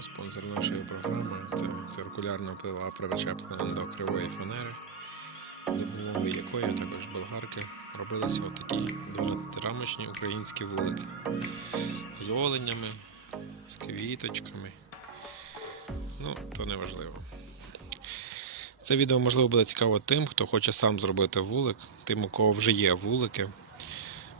Спонсор нашої програми це циркулярна пила причеплена до кривої фанери, за допомогою якої також болгарки робилися отакі 12-рамочні українські вулики з оленями, з квіточками. Ну, то не важливо. Це відео можливо буде цікаво тим, хто хоче сам зробити вулик, тим, у кого вже є вулики.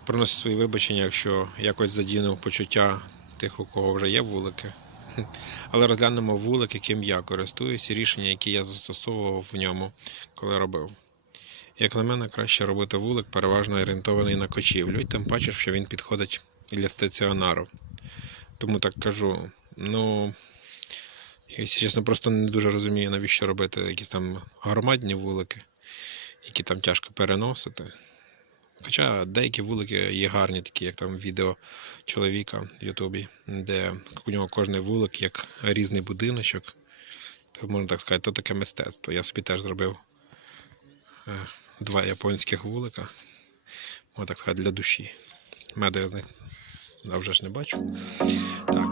Приношу свої вибачення, якщо якось задінув почуття тих, у кого вже є вулики. Але розглянемо вулик, яким я користуюсь, і рішення, які я застосовував в ньому, коли робив. Як на мене, краще робити вулик, переважно орієнтований на кочівлю, і тим паче, що він підходить для стаціонару. Тому так кажу. Ну, якщо чесно, просто не дуже розумію, навіщо робити якісь там громадні вулики, які там тяжко переносити. Хоча деякі вулики є гарні, такі, як там відео чоловіка в Ютубі, де у нього кожний вулик як різний будиночок. То можна так сказати, то таке мистецтво. Я собі теж зробив е, два японських вулика. Можна так сказати, для душі. Меду я з них а вже ж не бачу. Так.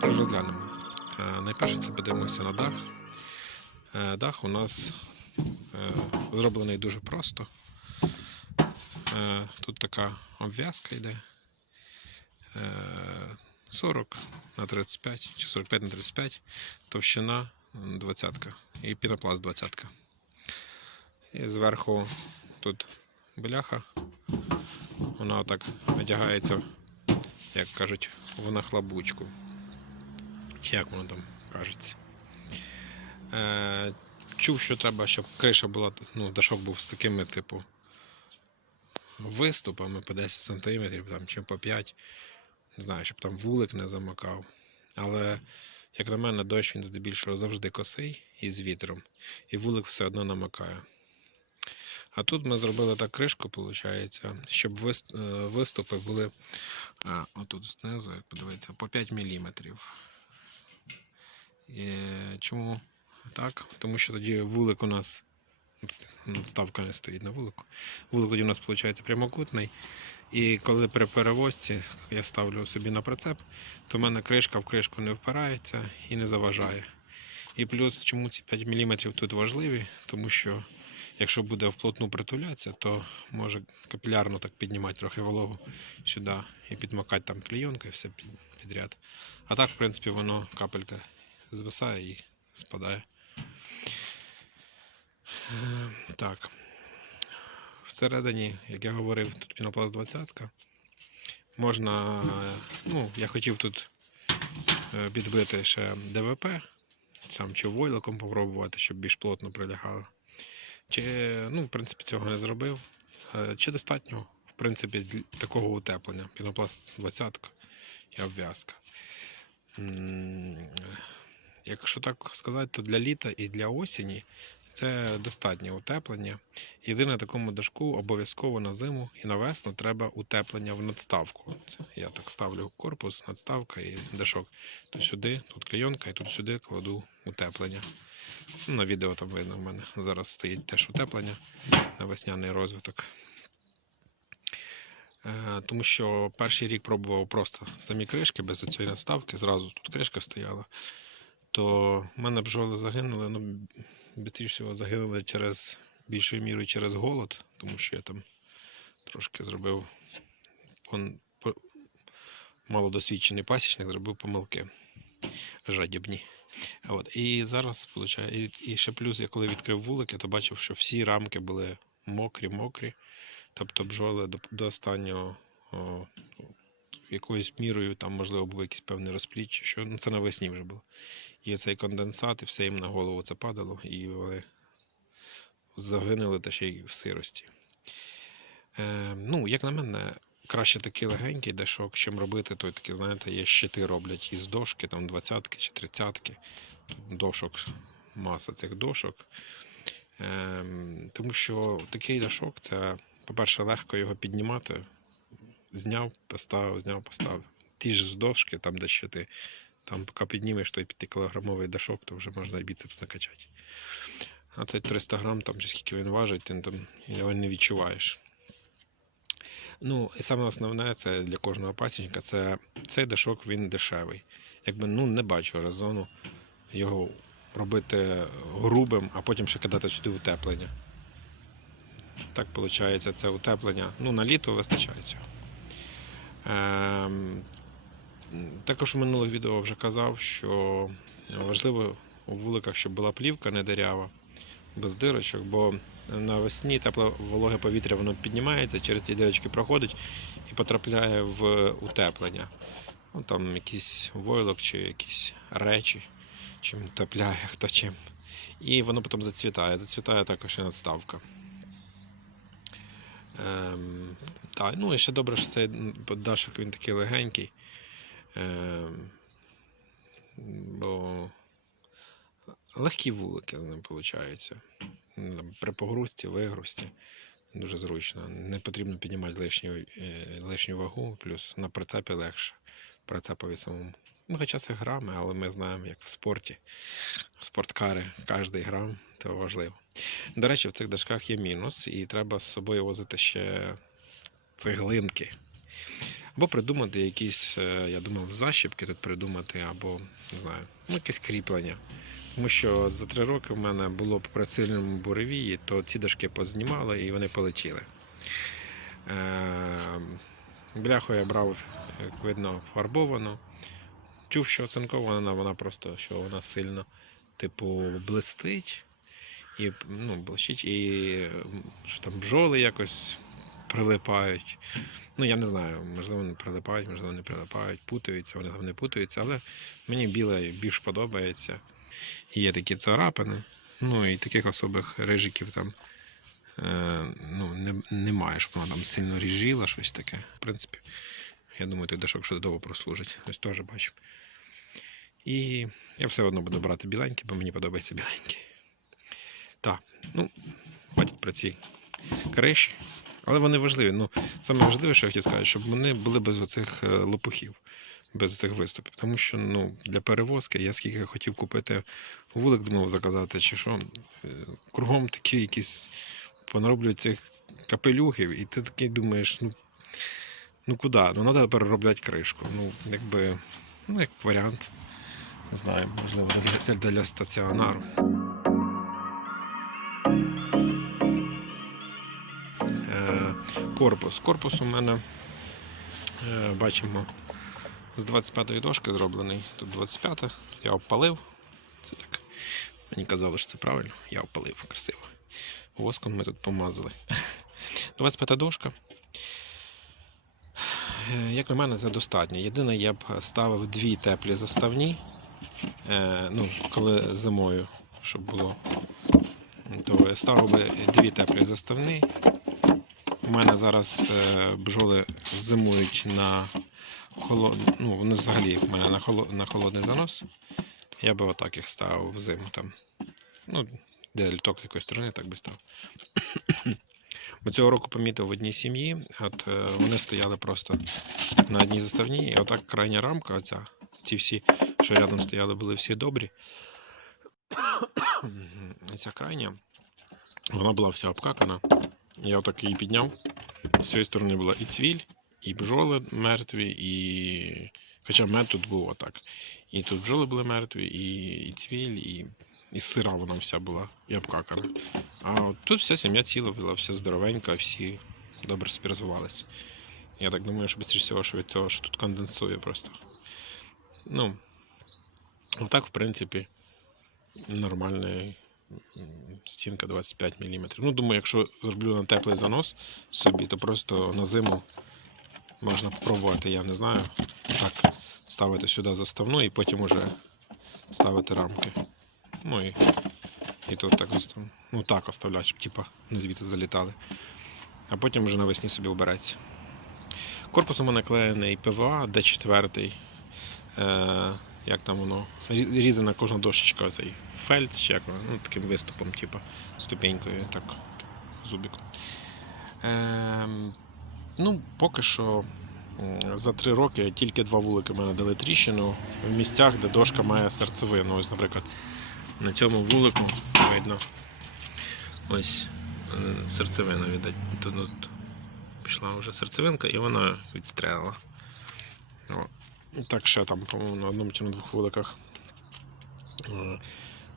Розглянемо. Е, Найперше це подивимося на дах. Е, Дах у нас е, зроблений дуже просто. Е, Тут така обв'язка йде. Е, 40 на 35 чи 45 на 35, товщина 20 і пінопласт 20. І зверху тут бляха. Вона отак одягається, як кажуть, в нахлобучку. Чи як воно там кажеться. Е, чув, що треба, щоб криша була, ну, дашок був з такими, типу, виступами по 10 см там, чи по 5 Не знаю, щоб там вулик не замокав. Але, як на мене, дощ він здебільшого завжди косий і з вітром. І вулик все одно намокає. А тут ми зробили так кришку, виходить, щоб е, виступи були а, отут знизу, як подивитися, по 5 мм. І, чому так? Тому що тоді вулик у нас ну, ставка не стоїть на вулику. Вулик тоді у нас виходить прямокутний. І коли при перевозці я ставлю собі на прицеп, то в мене кришка в кришку не впирається і не заважає. І плюс, чому ці 5 мм тут важливі, тому що якщо буде вплотну притулятися, то може капілярно так піднімати трохи вологу сюди і підмакати там клійонка і все підряд. А так, в принципі, воно капелька звисає і спадає. Е, Так. Всередині, як я говорив, тут пінопласт 20. Можна. Ну, я хотів тут е, підбити ще ДВП, сам чи войлоком попробувати, щоб більш плотно прилягало. Чи, ну, в принципі, цього не зробив. Е, Чи достатньо, в принципі, такого утеплення? Пінопласт 20 і обв'язка. Якщо так сказати, то для літа і для осені це достатнє утеплення. Єдине такому дашку обов'язково на зиму і на весну треба утеплення в надставку. От я так ставлю корпус, надставка і дашок. То сюди, тут клейонка, і тут сюди кладу утеплення. Ну, на відео там видно в мене. Зараз стоїть теж утеплення на весняний розвиток. Е, Тому що перший рік пробував просто самі кришки без цієї надставки, зразу тут кришка стояла. То в мене бджоли загинули, ну, більше всього загинули через більшою мірою через голод, тому що я там трошки зробив малодосвідчений пасічник, зробив помилки жадібні. От. І зараз, виходить, і, ще плюс, я коли відкрив вулики, то бачив, що всі рамки були мокрі-мокрі. Тобто бджоли до, до останнього о, якоюсь мірою, там, можливо, був якийсь певний розпліт, що ну, це навесні вже було. І цей конденсат, і все їм на голову це падало, і вони загинули та ще й в сирості. Е, ну, як на мене, краще такий легенький дешок, чим робити, той такі, знаєте, є щити роблять із дошки, там 20-ки чи 30-ки. Дошок, маса цих дошок. Е, тому що такий дашок це, по-перше, легко його піднімати. Зняв, поставив, зняв, поставив. Ті ж з дошки, там де щити. Там, поки піднімеш той 5-кілограмовий дашок, то вже можна і біцепс накачати. А цей 300 грам, там чи скільки він важить, ти там його не відчуваєш. Ну, і саме основне це для кожного пасічника, це цей дашок він дешевий. Якби ну не бачу резону його робити грубим, а потім ще кидати сюди утеплення. Так виходить, це утеплення. Ну, на літо вистачає цього. Ем, також у минулих відео вже казав, що важливо у вуликах, щоб була плівка не дирява, без дирочок, бо навесні тепле вологе повітря воно піднімається, через ці дирочки проходить і потрапляє в утеплення. Ну, там якийсь войлок чи якісь речі, чим утепляє, хто чим. І воно потім зацвітає. Зацвітає також і надставка. Ем, так, ну і ще добре, що цей дашик він такий легенький. Ем, бо легкі вулики з ним виходить. При погрузці, вигрузці дуже зручно. Не потрібно піднімати лишню, е, лишню вагу, плюс на прицепі легше. Прицепові самому. Ну, хоча це грами, але ми знаємо, як в спорті. Спорткари, кожний грам це важливо. До речі, в цих дашках є мінус, і треба з собою возити ще цеглинки. Або придумати якісь, е, я думав, защіпки тут придумати, або не знаю, ну, якесь кріплення. Тому що за три роки в мене було при сильному буревії, то ці дашки познімали і вони полетіли. Е, Бляху я брав, як видно, фарбовану. Чув, що оцинкована, вона просто що вона сильно, типу, блистить і ну, блищить, і що там бджоли якось прилипають. Ну, я не знаю, можливо, не прилипають, можливо, не прилипають, путаються, вони там не путаються, але мені біле більш подобається. Є такі царапини, ну і таких особих рижиків там е, ну, не, немає, щоб вона там сильно ріжіла, щось таке. В принципі, я думаю, той дашок ще довго прослужить. Ось теж бачу. І я все одно буду брати біленький, бо мені подобається біленький. Так, ну, хватить про ці криші. Але вони важливі. Ну, саме важливе, що я хотів сказати, щоб вони були без оцих е, лопухів, без цих виступів. Тому що ну, для перевозки я скільки хотів купити вулик, думав заказати, чи що, е, кругом такі якісь понароблюють цих капелюхів, і ти такий думаєш, ну, ну куди? Ну, треба переробляти кришку. Ну, якби, ну, як варіант. Не знаю, можливо, для стаціонару. Корпус. Корпус у мене е, бачимо з 25-ї дошки зроблений. Тут 25 я обпалив. Це так. Мені казали, що це правильно. Я обпалив красиво. Воском ми тут помазали. 25-та дошка. Е, Як на мене, це достатньо. Єдине, я б ставив дві теплі заставні. Е, ну, коли зимою, щоб було. То ставив би дві теплі заставні. Мене зараз е, бджоли зимують на холод... ну, вони взагалі в мене на, холо... на холодний занос. Я би отак їх ставив взиму там. Ну, де літок з якої сторони, так би став. Бо цього року помітив в одній сім'ї, от е, вони стояли просто на одній заставні, і отак крайня рамка, оця, ці всі, що рядом стояли, були всі добрі. Ця крайня, вона була вся обкакана. Я отак її підняв. З цієї сторони була і цвіль, і бджоли мертві, і. Хоча мед тут був отак. І тут бджоли були мертві, і, і цвіль, і, і сира вона вся була, і обкакана. А от тут вся сім'я ціла була, вся здоровенька, всі добре собі розвивалися. Я так думаю, що швидше всього, що від того, що тут конденсує просто. Ну, отак, в принципі, нормальний стінка 25 мм. Ну, думаю, якщо зроблю на теплий занос собі, то просто на зиму можна спробувати, я не знаю. Так, ставити сюди заставну і потім уже ставити рамки. Ну і, і тут так заставну. Ну так оставляти, щоб типа не звідси залітали. А потім вже навесні собі обереться. Корпус у мене клеєний ПВА, D4. Е, як там воно? Різана кожна дошечка, цей фельдс, чи як воно, ну, таким виступом, типу, ступенькою, так, зубиком. Ем, ну, поки що за три роки тільки два вулики мене дали тріщину в місцях, де дошка має серцевину. Ось, наприклад, на цьому вулику видно ось е, серцевина, видать, тут, пішла вже серцевинка і вона відстрелила. Так ще там, по-моєму, на одному чи на двох вуликах. Е,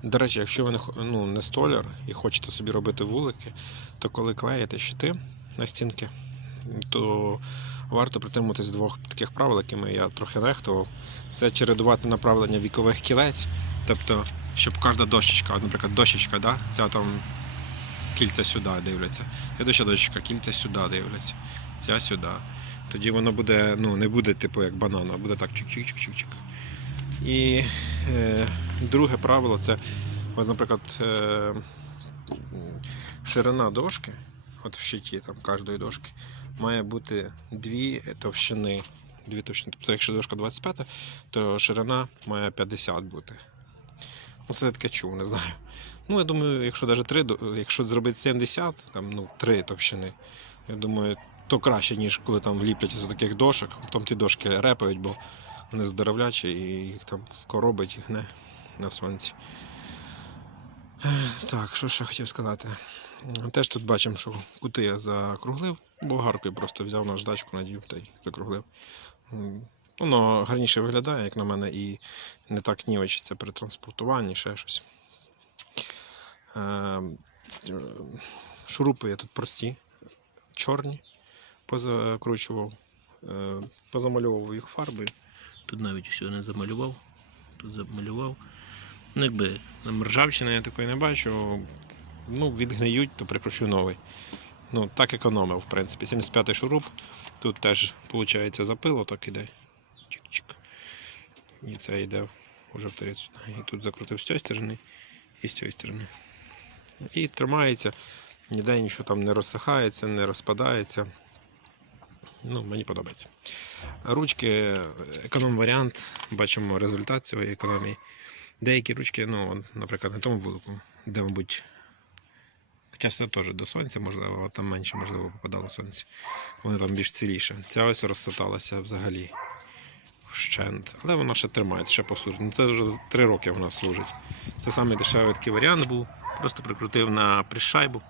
До речі, якщо ви не, ну, не столяр і хочете собі робити вулики, то коли клеїте щити на стінки, то варто притримуватись двох таких правил, якими я трохи нехтував. Це чередувати направлення вікових кілець, тобто, щоб кожна дощечка, наприклад, дощечка, да, ця там кільця сюди дивляться, слідуща дощечка, кільця сюди дивляться, ця сюди. Тоді воно буде, ну, не буде типу як банан, а буде так чик-чик-чик-чик-чик. І е, друге правило це, от, наприклад, е, ширина дошки, от в щиті там кожної дошки, має бути дві товщини. Дві товщини. Тобто, якщо дошка 25, то ширина має 50 бути. Ну, це таке чув, не знаю. Ну, я думаю, якщо навіть 3, якщо зробити 70, там, ну, 3 товщини, я думаю, то краще, ніж коли там вліплять з таких дошок. Потім ті дошки репають, бо вони здоровлячі і їх там коробить, їх не на сонці. Так, що ще хотів сказати? Теж тут бачимо, що кути я закруглив, болгаркою просто взяв наждачку, надів та й закруглив. Воно гарніше виглядає, як на мене, і не так нівечиться при транспортуванні, ще щось. Е, е, Шурупи я тут прості, чорні, позакручував, е, позамальовував їх фарбою. Тут навіть все не замалював, тут замалював. Ну, якби ржавчини я такої не бачу. Ну, відгниють, то прикручу новий. Ну, так економив, в принципі. 75-й шуруп. Тут теж, виходить, запило, так іде. Чик-чик. І це йде вже в. І тут закрутив з цієї сторони і з цієї сторони. І тримається, ніде нічого там не розсихається, не розпадається. Ну, мені подобається. Ручки, економ-варіант, бачимо результат цієї економії. Деякі ручки, ну, наприклад, на тому вулику, де, мабуть, хоча це теж до сонця, можливо, там менше, можливо, попадало сонце. Вони там більш ціліше. Ця ось розсоталася взагалі вщент. Але вона ще тримається, ще послужить. Ну, це вже три роки вона служить. Це самий дешевий такий варіант був. Просто прикрутив на пришайбу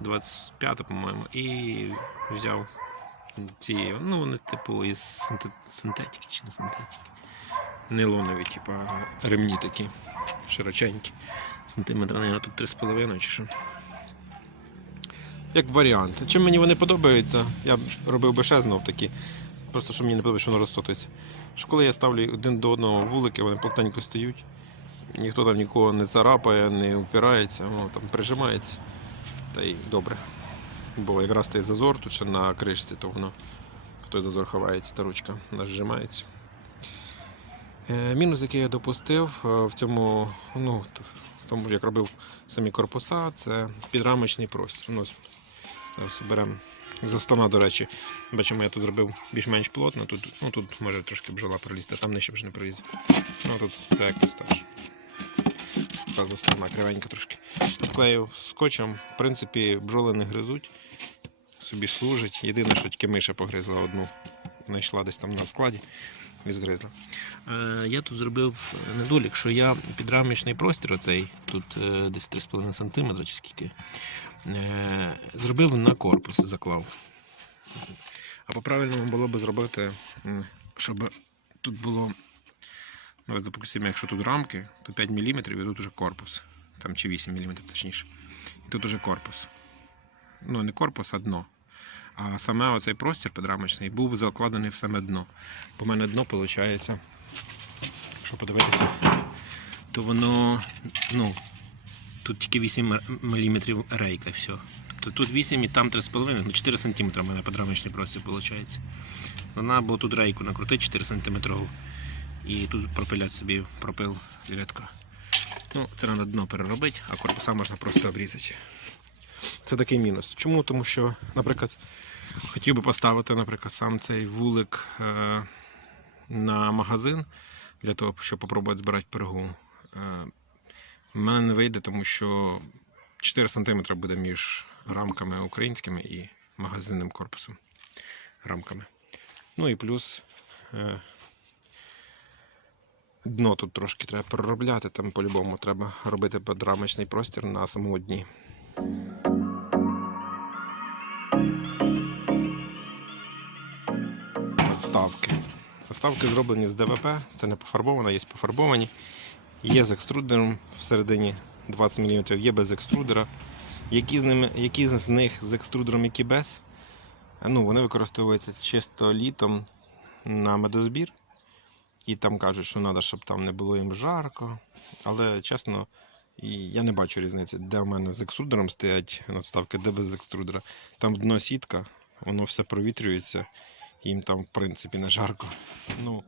25, по-моєму, і взяв ці, ну, вони типу із синтетики чи не синтетики. Нейлонові, типу, ремні такі широченькі. Сантиметра, наверное, тут 3,5 чи що. Як варіант. Чим мені вони подобаються, я робив би ще знов такі. Просто що мені не подобається, що воно розсотується. Що коли я ставлю один до одного вулики, вони плотненько стають. Ніхто там нікого не царапає, не упирається, воно там прижимається. Та й добре. Бо якраз той зазор тут ще на кришці, то воно в той зазор ховається та ручка, вона зжимається. Е, Мінус, який я допустив е, в цьому, ну, в тому, як робив самі корпуса, це підрамочний простір. Ну, ось, беремо за стона, до речі. Бачимо, я тут зробив більш-менш плотно. Тут, ну, тут може трошки бджола пролізти, там нижче вже не пролізе. Ну, тут так як поставиш. Та заставна кривенька трошки. Обклеїв скотчем. В принципі, бджоли не гризуть, собі служить. Єдине, що тільки миша погризла одну. Знайшла десь там на складі і згризла. Е, я тут зробив недолік, що я підрамочний простір, оцей, тут е, десь 3,5 см чи скільки, е, зробив на корпус, заклав. А по-правильному було б зробити, щоб тут було. Ну, допустимо, якщо тут рамки, то 5 мм і тут уже корпус. Там чи 8 мм точніше. І тут уже корпус. Ну, не корпус, а дно. А саме оцей простір підрамочний був закладений в саме дно. Бо в мене дно виходить, якщо подивитися, то воно, ну, тут тільки 8 мм рейка, все. Тобто тут 8 і там 3,5, ну 4 см у мене підрамочний простір виходить. Вона було тут рейку накрутити 4 см і тут пропилять собі пропил рядка. Ну, це треба дно переробити, а корпуса можна просто обрізати. Це такий мінус. Чому? Тому що, наприклад, хотів би поставити, наприклад, сам цей вулик е, на магазин для того, щоб спробувати збирати пергу. Е, мене не вийде, тому що 4 см буде між рамками українськими і магазинним корпусом рамками. Ну і плюс е, дно тут трошки треба переробляти, там по-любому треба робити подрамочний простір на самому дні. Наставки. Наставки зроблені з ДВП, це не пофарбовано, є пофарбовані. Є з екструдером всередині 20 мм, є без екструдера. Які з, ними, які з них з екструдером, які без, ну, вони використовуються чисто літом на медозбір. І там кажуть, що треба, щоб там не було їм жарко. Але чесно, я не бачу різниці, де в мене з екструдером стоять надставки, де без екструдера. Там дно сітка, воно все провітрюється, їм там, в принципі, не жарко. Ну,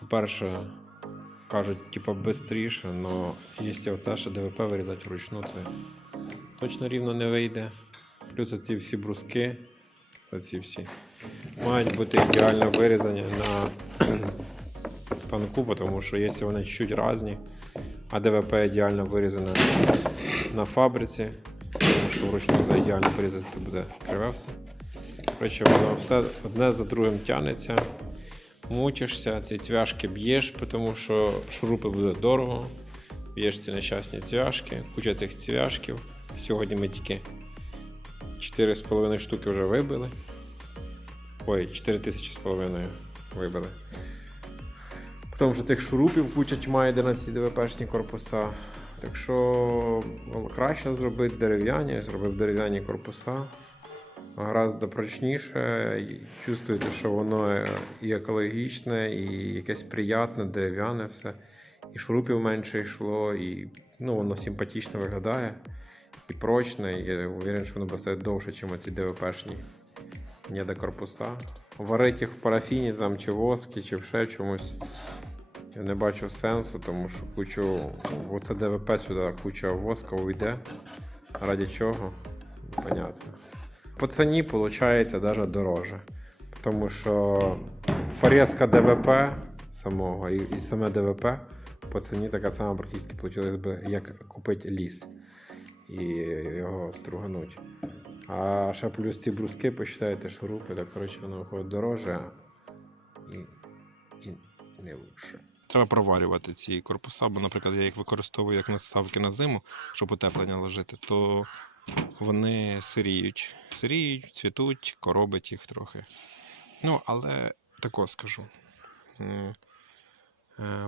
По-перше, кажуть, типа швидше, але якщо оце ще ДВП вирізати вручну, це точно рівно не вийде. Плюс оці всі бруски, оці всі, мають бути ідеально вирізані на станку, тому що якщо вони чуть різні, а ДВП ідеально вирізане на фабриці, тому що вручну за ідеально порізати буде криве все. Воно все одне за другим тягнеться. Мучишся, ці цвяшки б'єш, тому що шурупи буде дорого. Б'єш ці нещасні цвяшки, куча цих цвяшків. Сьогодні ми тільки 4,5 штуки вже вибили. Ой, 4 тисячі з половиною вибили. Тому що цих шурупів куча тьма йде на ці ДВПшні корпуса. Так що ну, краще зробити дерев'яні, зробив дерев'яні корпуса. Гораздо прочніше. Чувствуєте, що воно і екологічне, і якесь приятне, дерев'яне все. І шурупів менше йшло, і ну, воно симпатично виглядає. І прочне, і я уверен, що воно буде довше, ніж ці ДВПшні корпуса. Варити їх в парафіні там, чи воскі, чи в ще чомусь. Я не бачу сенсу, тому що кучу. Оце ДВП сюди куча воска уйде. Ради чого? Понятно. По ціні виходить навіть дороже. Тому що порізка ДВП самого і, і саме ДВП по ціні така сама практично вийшла би, як купити ліс і його стругануть. А ще плюс ці бруски, посчитайте шурупи, так коротше воно виходить дороже і, і не лучше. Треба проварювати ці корпуса, бо, наприклад, я їх використовую як надставки на зиму, щоб утеплення ложити, то вони сиріють. Сиріють, цвітуть, коробить їх трохи. Ну, але тако скажу. Е,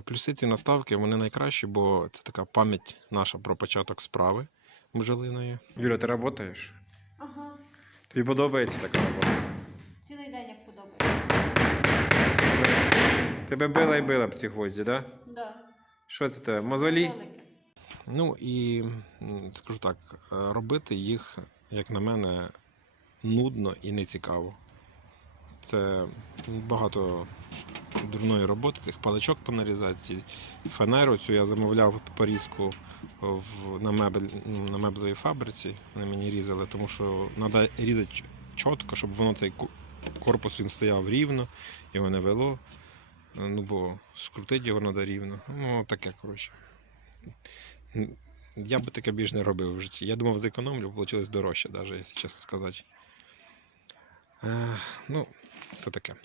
Плюси ці наставки вони найкращі, бо це така пам'ять наша про початок справи бджолиної. Юля, ти працюєш? Ага, Тобі подобається така робота? цілий день як подобається. Тебе била і била б ці гвозді, так? Да? Да. Що це тебе? Мозолі? Велике. Ну і м, скажу так, е, робити їх, як на мене, нудно і нецікаво. Це багато дурної роботи, цих паличок по нарізації. Фанеру цю я замовляв порізку в, на, мебель, ну, на меблевій фабриці. Вони мені різали, тому що треба різати чітко, щоб воно цей ку- корпус він стояв рівно, його не вело. Ну, бо скрутити його треба рівно. Ну, таке, коротше. Я би таке більш не робив в житті. Я думав, зекономлю, вийшло дорожче, навіть, якщо чесно сказати. Е, ну, то таке.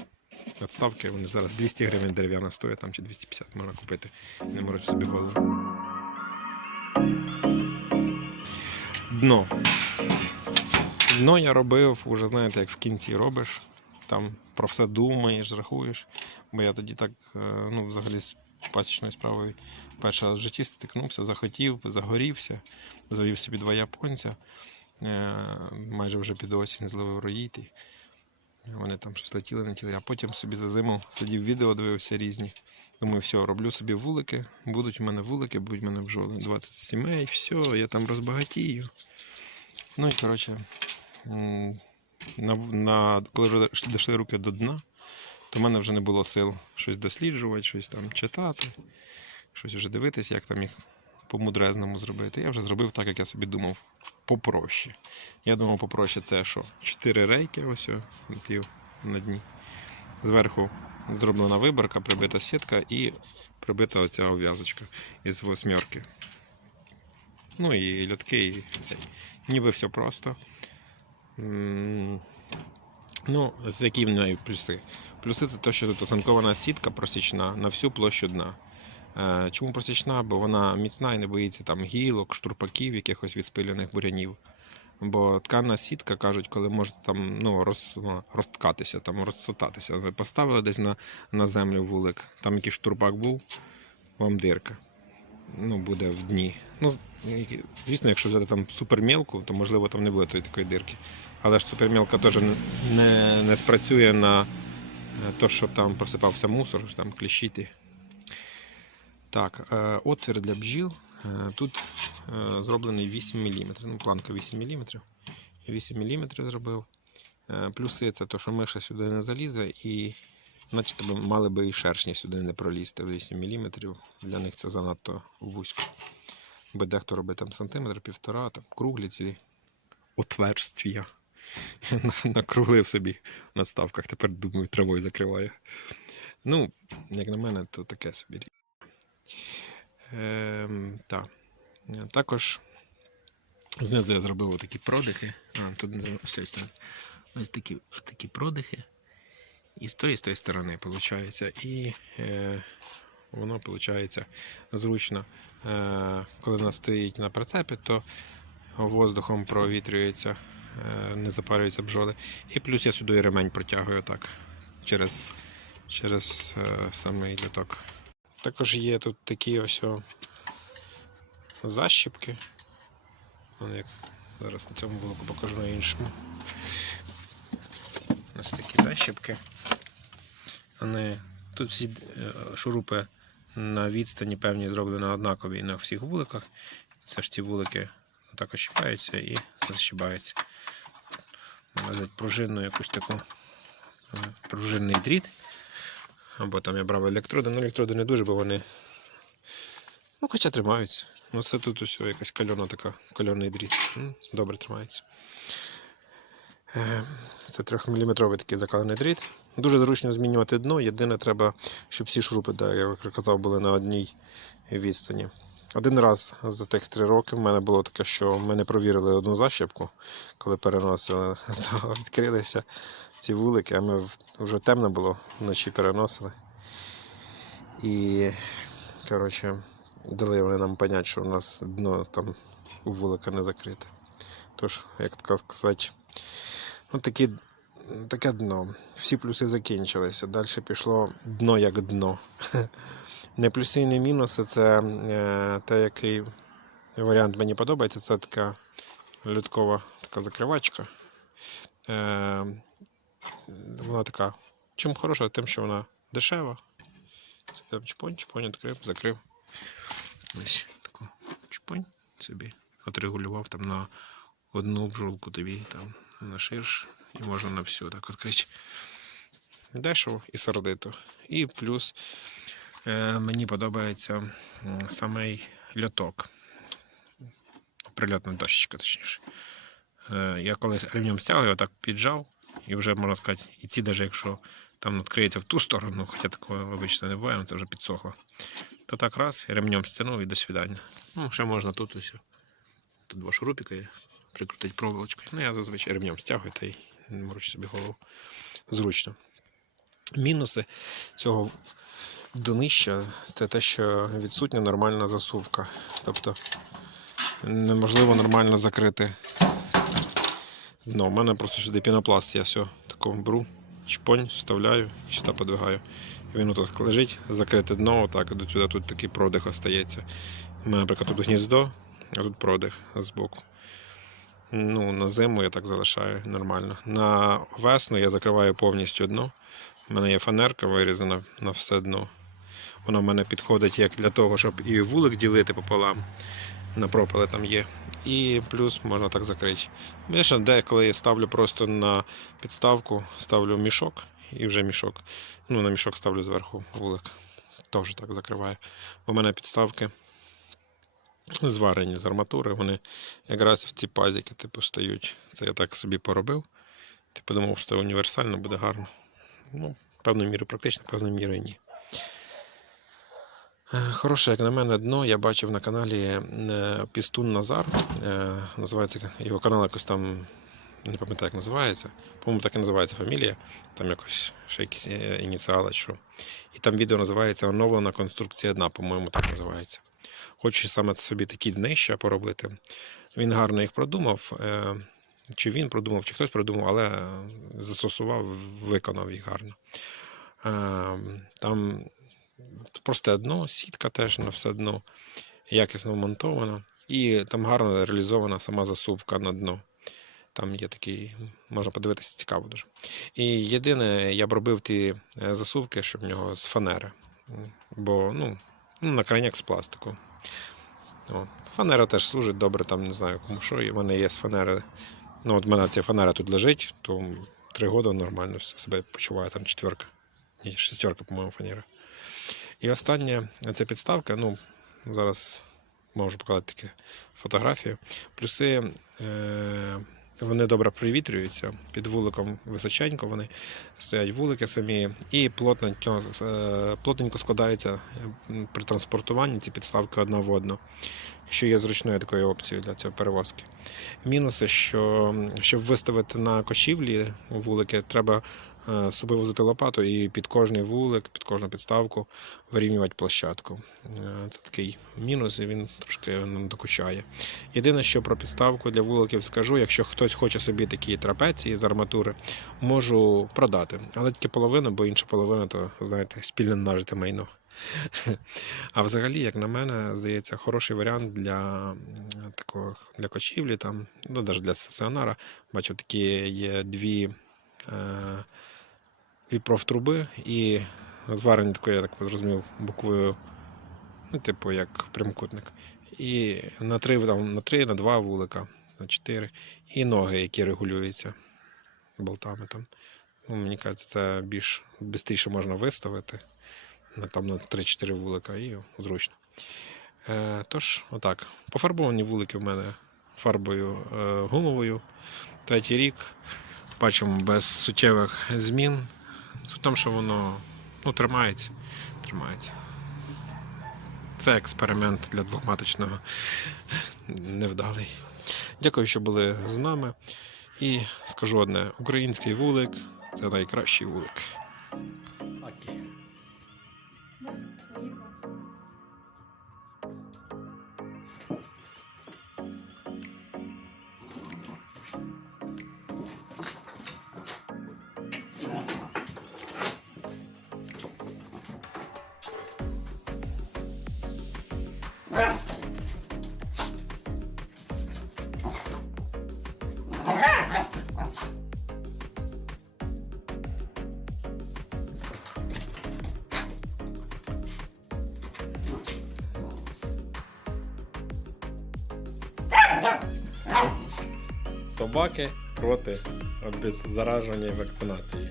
Надставки, вони зараз 200 гривень дерев'яна стоїть, там чи 250 можна купити. Не мороч собі голову. Дно. Дно я робив, уже знаєте, як в кінці робиш. Там про все думаєш, рахуєш. Бо я тоді так, е, ну, взагалі з пасічною справою перший раз в житті стикнувся, захотів, загорівся, завів собі два японця. Е, Майже вже під осінь зловив роїти. Вони там щось летіли, летіли, а потім собі за зиму сидів відео, дивився різні. Думаю, все, роблю собі вулики, будуть у мене вулики, будуть у мене бджоли. 20 сімей, все, я там розбагатію. Ну і коротше, на, на, коли вже дійшли руки до дна, то в мене вже не було сил щось досліджувати, щось там читати, щось вже дивитися, як там їх по-мудрезному зробити. Я вже зробив так, як я собі думав, попроще. Я думав, попроще це що? Чотири рейки ось ті на дні. Зверху зроблена виборка, прибита сітка і прибита оця обв'язочка із восьмерки. Ну і льотки, і цей. Ніби все просто. Ну, з які в неї плюси? Плюси це те, що тут оцинкована сітка просічна на всю площу дна. Е, Чому просічна? Бо вона міцна і не боїться там гілок, штурпаків, якихось відспилених бурянів. Бо ткана сітка, кажуть, коли може там ну, роз, ну, розткатися, там, розсотатися. Ви поставили десь на, на землю вулик, там якийсь штурпак був, вам дирка. Ну, буде в дні. Ну, звісно, якщо взяти там супермілку, то можливо там не буде такої дирки. Але ж супермілка теж не, не, спрацює на е, те, щоб там просипався мусор, там кліщити. Так, е, отвір для бджіл. Е, Тут зроблений 8 мм. Ну, планка 8 мм. 8 мм зробив. Плюси це те, що миша сюди не залізе, і би мали би і шершні сюди не пролізти в 8 мм. Для них це занадто вузько. Бо дехто робить там сантиметр, півтора, там круглі ці отверствія. Накруглив собі на ставках, тепер думаю, травою закриває. Ну, як на мене, то таке собі. Ем, так. Також знизу я зробив такі продихи. А, тут з цієї. Ось такі, такі продихи. І з тої, і з тої сторони, виходить. І е, воно виходить зручно. Е, коли вона стоїть на прицепі, то воздухом провітрюється, е, не запарюються бджоли. І плюс я сюди ремень протягую так через, через е, самий літок. Також є тут такі ось о защіпки. Вони як зараз на цьому вулику покажу на іншому. Ось такі защіпки. Вони тут всі е, шурупи на відстані певні зроблені однакові на всіх вуликах. Це ж ці вулики так ощіпаються і защіпаються. Взяти пружинну якусь таку е, пружинний дріт. Або там я брав електроди. Ну, електроди не дуже, бо вони. Ну, хоча тримаються. Ну, це тут ось якась кальона така, кальонний дріт. Добре тримається. Е, Це 3-мм такий закалений дріт. Дуже зручно змінювати дно. Єдине, треба, щоб всі шурупи, да, я як казав, були на одній відстані. Один раз за тих три роки в мене було таке, що ми не провірили одну защіпку, коли переносили, то відкрилися ці вулики, а ми вже темно було, вночі переносили. І, коротше, дали вони нам поняти, що у нас дно там у вулика не закрите. Тож, як так сказати, ну, такі, таке дно. Всі плюси закінчилися. Далі пішло дно як дно. Не плюси і не мінуси, це е, те, який варіант мені подобається. Це така людкова така закривачка. Е, вона така. Чим хороша, тим, що вона дешева. Там чпонь, чпонь, відкрив, закрив. Ось таку чпонь собі. Отрегулював там на одну бджолку тобі там на ширш. І можна на всю так відкрити. Дешево і сердито. І плюс е, мені подобається м, самий льоток. Прильотна дощечка, точніше. Е, я коли ремнем стягую, отак піджав, і вже можна сказати, і ці, навіть якщо там відкриється в ту сторону, хоча такого обично не буває, це вже підсохло. То так раз, ремнем стягнув і до свидання. Ну, ще можна тут ось. Тут два шурупіка є, прикрутити проволочкою. Ну, я зазвичай ремнем стягую та й не морочу собі голову. Зручно. Мінуси цього донища це те, що відсутня нормальна засувка. Тобто неможливо нормально закрити дно. У мене просто сюди пінопласт, я все таку беру, чпонь, вставляю і сюди подвигаю. Він тут лежить, закрите дно, отак, до сюди тут такий продих остається. У мене, наприклад, тут гніздо, а тут продих збоку. Ну, на зиму я так залишаю нормально. На весну я закриваю повністю дно. У мене є фанерка вирізана на все дно. Воно в мене підходить як для того, щоб і вулик ділити пополам. На пропили там є. І плюс можна так закрити. Звісно, деколи я ставлю просто на підставку, ставлю мішок і вже мішок. Ну, на мішок ставлю зверху вулик. Теж так закриваю. У мене підставки зварені з арматури, вони якраз в ці пазики типу, стають. Це я так собі поробив. Ти подумав, що це універсально буде гарно. Ну, певною мірою практично, певною мірою ні. Е, Хороше, як на мене, дно я бачив на каналі е, Пістун Назар. Е, Називається його канал якось там, не пам'ятаю, як називається. По-моєму, так і називається фамілія. Там якось ще якісь ініціали. Що. І там відео називається Оновлена конструкція дна, по-моєму, так називається. Хочу саме собі такі днища поробити. Він гарно їх продумав. е, Чи він продумав, чи хтось продумав, але застосував, виконав їх гарно. Е, Там просте дно, сітка теж на все дно, якісно вмонтована. І там гарно реалізована сама засувка на дно. Там є такий, можна подивитися, цікаво дуже. І єдине, я б робив ті е, засувки, щоб в нього з фанери. Бо ну, ну, на крайняк з пластику. О. Фанера теж служить добре, там не знаю кому що. В мене є з фанери. Ну, от в мене ця фанера тут лежить, то три роки нормально все себе почуваю, там четверка. Ні, шестерка, по-моєму, фанера. І остання ця підставка, ну, зараз можу показати такі фотографію. Плюси, е, вони добре привітрюються, під вуликом височенько вони стоять вулики самі, і плотненько, е, плотненько складаються при транспортуванні ці підставки одна в одну, що є зручною такою опцією для цього перевозки. Мінуси, що щоб виставити на кочівлі вулики, треба е, собою возити лопату і під кожний вулик, під кожну підставку вирівнювати площадку. Е, Це такий мінус, і він трошки нам докучає. Єдине, що про підставку для вуликів скажу, якщо хтось хоче собі такі трапеції з арматури, можу продати. Але тільки половину, бо інша половина, то знаєте, спільне нажите майно. А взагалі, як на мене, здається, хороший варіант для такого для кочівлі, там, ну навіть для стаціонара. Бачу, такі є дві, е, дві профтруби і зварені такою, я так зрозумів, буквою, ну, типу, як прямокутник. І на три, там, на три, на два вулика, на чотири. І ноги, які регулюються болтами там. Ну, мені кажеться, це більш швидше можна виставити там, на 3-4 вулика і зручно. Е, тож, отак. Пофарбовані вулики в мене фарбою е, гумовою. Третій рік. Бачимо без суттєвих змін. В тому, що воно ну, тримається. тримається. Це експеримент для двохматочного невдалий. Дякую, що були з нами. І скажу одне: український вулик це найкращий вулик. Собаки проти обеззараження вакцинації.